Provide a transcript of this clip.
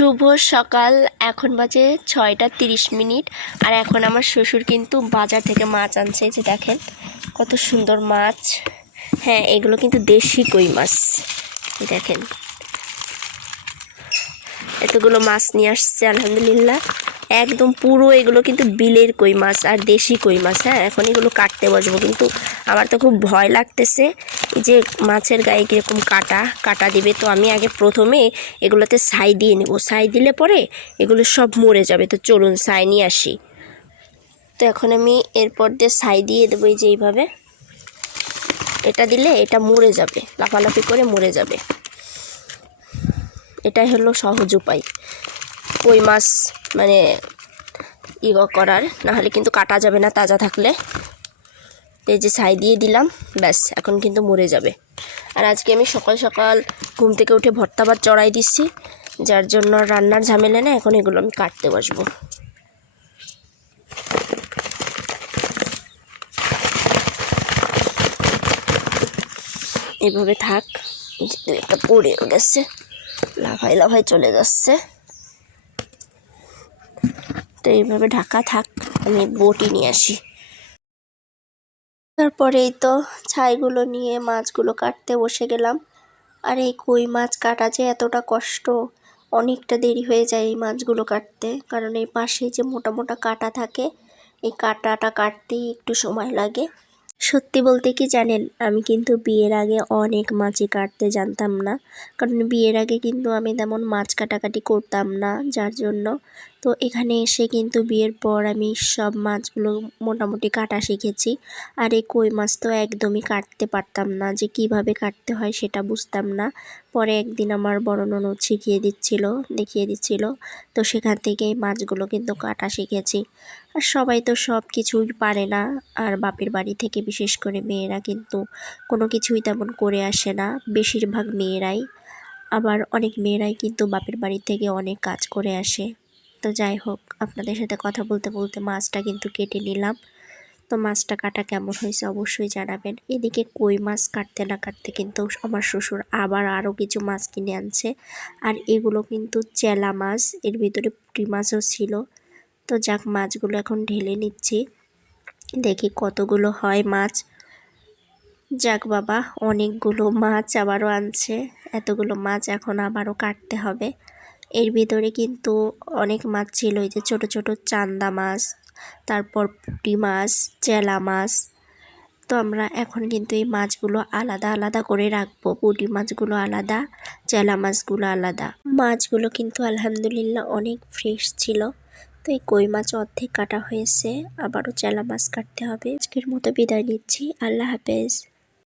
শুভ সকাল। এখন বাজে ছয়টা তিরিশ মিনিট। আর এখন আমার শ্বশুর কিন্তু বাজার থেকে মাছ আনছে। যে দেখেন, কত সুন্দর মাছ। হ্যাঁ এগুলো কিন্তু দেশি কই মাছ। দেখেন, এতগুলো মাছ নিয়ে আসছে, আলহামদুলিল্লাহ। একদম পুরো এগুলো কিন্তু বিলের কই মাছ আর দেশি কই মাছ হ্যাঁ? এখন এগুলো কাটতে বসবো, কিন্তু আমার তো খুব ভয় লাগতেছে যে মাছের গায়ে কীরকম কাটা কাটা দিবে। তো আমি আগে প্রথমে এগুলোতে ছাই দিয়ে নেব। ছাই দিলে পরে এগুলো সব মরে যাবে। তো চলুন ছাই নিয়ে আসি। তো এখন আমি এরপর দিয়ে ছাই দিয়ে দেবো এই যে এইভাবে। এটা দিলে এটা মরে যাবে, লাফালাফি করে মরে যাবে। এটাই হলো সহজ উপায়। কই মাছ মানে ই করার, নাহলে কিন্তু কাটা যাবে না তাজা থাকলে। এই যে ছাই দিয়ে দিলাম, ব্যাস, এখন কিন্তু মরে যাবে। আর আজকে আমি সকাল সকাল ঘুম থেকে উঠে ভর্তা ভাত চড়াই দিচ্ছি, যার জন্য রান্নার ঝামেলা না এখন এগুলো আমি কাটতে বসবো। এভাবে থাক একটা পড়েও গেছে লাফাই লাফাই চলে যাচ্ছে। তো এইভাবে ঢাকা থাক, আমি বটি নিয়ে আসি। তারপরেই তো ছাইগুলো নিয়ে মাছগুলো কাটতে বসে গেলাম। আর এই কই মাছ কাটা যে এতটা কষ্ট? অনেকটা দেরি হয়ে যায় এই মাছগুলো কাটতে, কারণ এই পাশে যে মোটা মোটা কাটা থাকে, এই কাটাটা কাটতেই একটু সময় লাগে। সত্যি বলতে কি জানেন, আমি কিন্তু বিয়ের আগে অনেক মাছই কাটতে জানতাম না। কারণ বিয়ের আগে কিন্তু আমি তেমন মাছ কাটাকাটি করতাম না, যার জন্য তো এখানে এসে কিন্তু বিয়ের পর আমি সব মাছগুলো মোটামুটি কাটা শিখেছি। আর এই কই মাছ তো একদমই কাটতে পারতাম না, যে কীভাবে কাটতে হয় সেটা বুঝতাম না। পরে একদিন আমার বড় ননদ শিখিয়ে দিচ্ছিল, দেখিয়ে দিচ্ছিল, তো সেখান থেকে মাছগুলো কিন্তু কাটা শিখেছি। আর সবাই তো সব কিছুই পারে না, আর বাপের বাড়ি থেকে বিশেষ করে মেয়েরা কিন্তু কোনো কিছুই তেমন করে আসে না, বেশিরভাগ মেয়েরাই। আবার অনেক মেয়েরাই কিন্তু বাপের বাড়ি থেকে অনেক কাজ করে আসে। তো যাই হোক, আপনাদের সাথে কথা বলতে বলতে মাছটা কিন্তু কেটে নিলাম। তো মাছটা কাটা কেমন হয়েছে অবশ্যই জানাবেন। এদিকে কই মাছ কাটতে না কাটতে কিন্তু আমার শ্বশুর আবার আরও কিছু মাছ কিনে আনছে। আর এগুলো কিন্তু চেলা মাছ, এর ভিতরে পুঁটি মাছও ছিল। তো যাক, মাছগুলো এখন ঢেলে নিচ্ছি। দেখি কতগুলো হয় মাছ। যাক বাবা, অনেকগুলো মাছ আবারও আনছে। এতগুলো মাছ এখন আবারও কাটতে হবে। এর ভিতরে কিন্তু অনেক মাছ ছিল, এই যে ছোটো ছোটো চান্দা মাছ, তারপর পুঁটি মাছ, চেলা মাছ। তো আমরা এখন কিন্তু এই মাছগুলো আলাদা আলাদা করে রাখব। পুঁটি মাছগুলো আলাদা, চেলা মাছগুলো আলাদা। মাছগুলো কিন্তু আলহামদুলিল্লাহ অনেক ফ্রেশ ছিল। তো এই কই মাছ অর্ধেক কাটা হয়েছে, আবারও চেলা মাছ কাটতে হবে। আজকের মতো বিদায় নিচ্ছি। আল্লাহ হাফেজ।